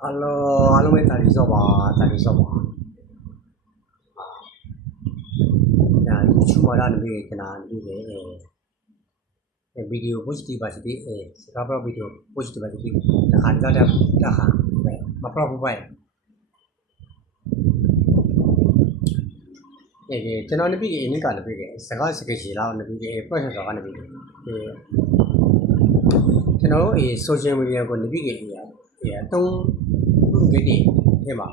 Alo mấy tali so ba tali so ba ya YouTube mà ra được cái nào đi cái video positive ba thì cái video positive ba thì là khán giả đã khá mà pro vậy cái cho nó bị cái này cả nó bị cái sẽ có cái gì nào nó bị cái process đó nó bị cái cho nó social media của nó bị cái tung cái gì thế mà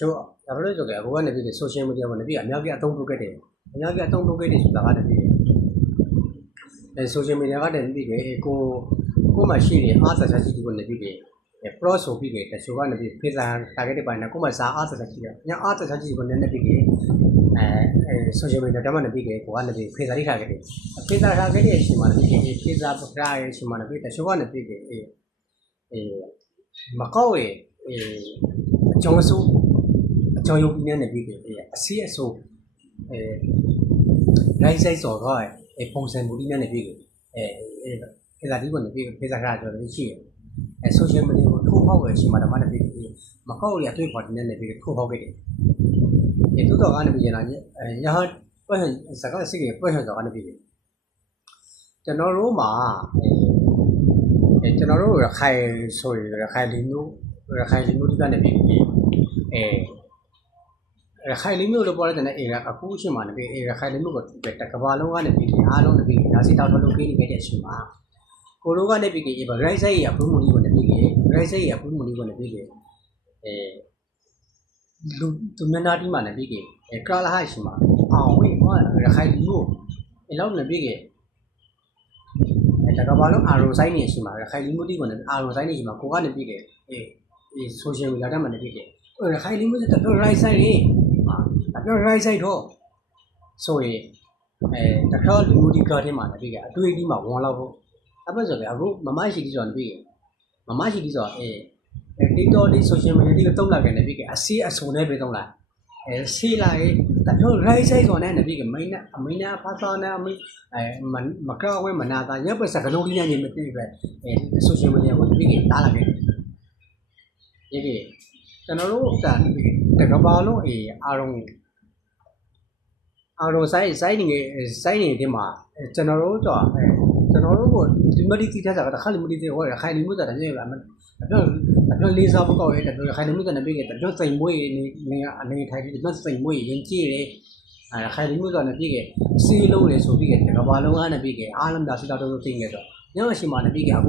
chỗเราเลยตัวแกกูว่าเนี่ยเป็นโซเชียลมีเดียมันเนี่ยအများကြီးအသုံးပြုခဲ့တယ်အများကြီးအသုံးပြုခဲ့တယ်ဆိုတာကတည်းကโซเชียลมีเดียကတည်းကကိုမှရှိတယ်အားစာရှိတယ်ကိုလည်းပြီးတယ် plus ဆိုပြီးတယ်တချို့ကနေပြီး Facebook target ပိုင်းနဲ့ကိုမှစာအားစာရှိတယ်ညအားစာရှိကိုလည်းပြီးတယ်social media တမန်နဲ့ပြီးတယ်ကိုကလည်း Facebook ထားခဲ့တယ် Facebook ထားခဲ့တဲ့အချိန်မှာပြီးတယ် Facebook ထားရဲ့အချိန်မှာပြီးတချို့ကနေပြီးတယ်မကောက်ရဲ့အကြောင်းအဆိုးအကြောင်းရုပ်ပြင်းနေပြီးတယ်အစီအဆိုးလိုက်ဆိုင်စော်တော့ပုံစံမူလေးနဲ့ပြီးတယ်ဖေစာဒီကနေပြီးဖေစာခါဆိုတော့ရှိတယ်social media ကိုထိုးဖောက်ရရှိမှတမန်နဲ့ပြီးတယ်မကောက်ရအတွေ့အပေါ်တင်နေပြီးထိုးဖောက်ခဲ့တယ်တူတော့ကနေပြီးရညာပတ်စကားစိတ်ကပတ်ဆိုတော့ကနေပြီးတယ်ကျွန်တော်တို့မှာကျွန်တော်တို့ရခိုင်ဆိုရခိုင်လူမျိုးဒီကနေပြီးရခိုင်လူမျိုးလို့ပြောတဲ့အခုအချိန်မှာလည်းရခိုင်လူမျိုးကိုတကဘာလုံးကနေပြီးအားလုံးလည်းပြီးဒါစီတောက်ထုတ်လုပ်ပေးနေတဲ့အချိန်မှာကိုလိုကနေပြီးဗရိုက်ဆိုင်ရအပူးမှုလေးကိုလည်းပြီးဗရိုက်ဆိုင်ရအပူးမှုလေးကိုလည်းပြီးလူသူမျက်နှာဒီမှာလည်းပြီးကလာဟာရှိမှာအောင်ဝေးရခိုင်လူမျိုးအဲ့လောက်လည်းပြီးတကဘာလုံးအာရုံဆိုင်နေရှိမှာရခိုင်လူမျိုးဒီကိုလည်းအာရုံဆိုင်နေရှိမှာကိုကနေပြီးsocial media တက်မှလည်းပြီးရခိုင်လူမျိုးတက်တော့ right side လေပြော right side တော့ဆိုရင်တခါလူမျိုးဒီကားထဲမှာလည်းပြီးအတွေ့အကြုံမှာဝင်လောက်ဖို့အဲ့ဆိုတော့အခုမမရှိသေးဆိုတော့ပြီးမမရှိသေးဆိုတော့TikTok ဒီ social media ဒီတော့လာခဲ့တယ်ပြီးအစီအစုံနဲ့ပြီးတော့လာစီလာတော့ right side ဆိုတဲ့ပြီးမိနာဖာသာနာမကောက်ဝဲမနာတာညပစကလုံးလေးညနေမသိပဲsocial media ကိုပြီးလာလာခဲ့တယ်ဒီကျွန်တော်တို့တကဘာလုံးအာရုံဆိုင်နေမှာကျွန်တော်တို့ကိုဒီမဒီတီထားတာကခါလီမဒီတီဟောရခိုင်လူမျိုးတာလည်းတော့လေးစားဖို့ကောက်ရဲတယ်ခိုင်လူမျိုးတာလည်းပြီးတော့စိန်မွေးနေအနေထိုင်ပြီးတော့စိန်မွေးရင်ကြည့်တယ်ခိုင်လူမျိုးတာလည်းပြီးစီးလုံးလေဆိုပြီးတကဘာလုံးကနေပြီးအားလုံးဒါစီတာတို့သိနေတော့ညရှိမှလည်းပြီး